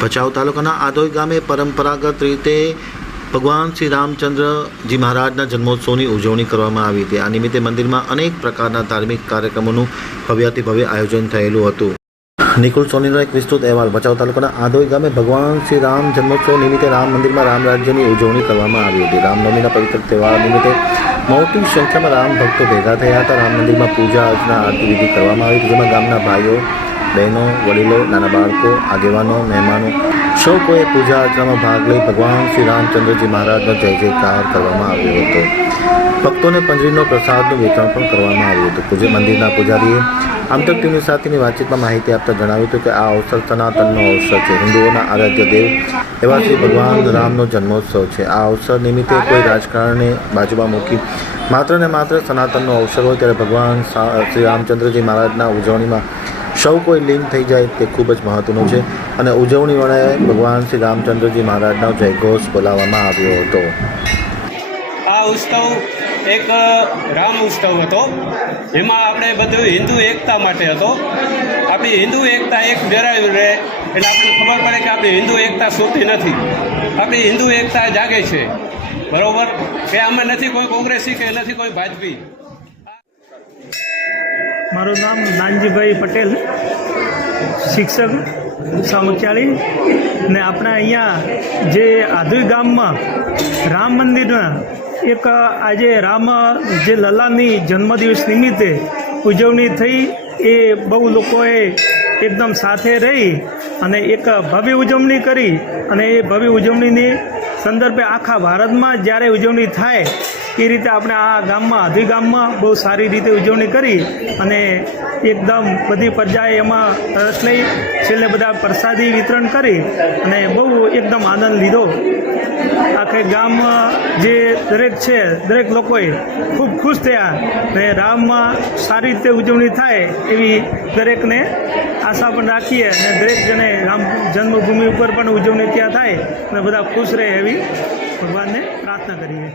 ભચાઉ તાલુકાના આદોઈ ગામે પરંપરાગત રીતે ભગવાન શ્રી રામચંદ્રજી મહારાજના જન્મોત્સવની ઉજવણી કરવામાં આવી હતી. આ નિમિત્તે મંદિરમાં અનેક પ્રકારના ધાર્મિક કાર્યક્રમોનું ભવ્યાતિ ભવ્ય આયોજન થયેલું હતું. નિકુલ સોનીનો એક વિસ્તૃત અહેવાલ. ભચાઉ તાલુકાના આદોઈ ગામે ભગવાન શ્રી રામ જન્મોત્સવ નિમિત્તે રામ મંદિરમાં રામ રાજ્યની ઉજવણી કરવામાં આવી હતી. રામનવમીના પવિત્ર તહેવાર નિમિત્તે મોટી સંખ્યામાં રામ ભક્તો ભેગા થયા હતા. રામ મંદિરમાં પૂજા અર્ચના આરતી વિધિ કરવામાં આવી હતી, જેમાં ગામના ભાઈઓ બહેનો, વડીલો, નાના બાળકો, આગેવાનો, મહેમાનો, સૌ કોઈ પૂજા અર્ચનામાં ભાગ લઈ ભગવાન શ્રી રામચંદ્રજી મહારાજનો જય જયકાર કરવામાં આવ્યો હતો. ભક્તોને પંજરીનો પ્રસાદનું વિતરણ પણ કરવામાં આવ્યું હતું. પૂજ્ય મંદિરના પૂજારીએ આમતક ટીવી સાથેની વાતચીતમાં માહિતી આપતા જણાવ્યું હતું કે આ અવસર સનાતનનો અવસર છે. હિન્દુઓના આરાધ્ય દેવ એવા શ્રી ભગવાન રામનો જન્મોત્સવ છે. આ અવસર નિમિત્તે કોઈ રાજકારણને બાજુમાં મૂકી માત્ર ને માત્ર સનાતનનો અવસર હોય ત્યારે ભગવાન શ્રી રામચંદ્રજી મહારાજના ઉજવણીમાં સૌ કોઈ લીન થઈ જાય તે ખૂબ જ મહત્વનું છે. અને ઉજવણી વેળાએ ભગવાન શ્રી રામચંદ્રજી મહારાજનો જયઘોષ બોલાવવામાં આવ્યો હતો. આ ઉત્સવ એક રામ ઉત્સવ હતો. જેમાં આપણે બધું હિન્દુ એકતા માટે હતો. આપણી હિન્દુ એકતા એક ડરાવી રહે એટલે આપણને ખબર પડે કે આપણી હિન્દુ એકતા સોતી નથી. આપણી હિન્દુ એકતા જાગે છે. બરોબર? કે આમાં નથી કોઈ કોંગ્રેસી કે નથી કોઈ ભાજપી? મારું નામ નાનજીભાઈ પટેલ, શિક્ષક, સામખ્યાળી. ને આપણે અહીંયા જે આધુઈ ગામમાં રામ મંદિરના એક આજે રામ જે લલ્લાની જન્મદિવસ નિમિત્તે ઉજવણી થઈ, એ બહુ લોકોએ એકદમ સાથે રહી અને એક ભવ્ય ઉજવણી કરી. અને એ ભવ્ય ઉજવણીની સંદર્ભે આખા ભારતમાં જ્યારે ઉજવણી થાય એ રીતે આપણે આ ગામમાં આધુઈ ગામમાં બહુ સારી રીતે ઉજવણી કરી અને એકદમ બધી પ્રજાએ એમાં રસ લઈ છેલ્લે બધા પ્રસાદી વિતરણ કરી અને બહુ એકદમ આનંદ લીધો. આખે ગામમાં જે દરેક છે, દરેક લોકોએ ખૂબ ખુશ થયા અને રામમાં સારી રીતે ઉજવણી થાય એવી દરેકને આશા પણ રાખીએ અને દરેક જણે રામ જન્મભૂમિ ઉપર પણ ઉજવણી ત્યાં થાય અને બધા ખુશ રહે એવી ભગવાનને પ્રાર્થના કરીએ.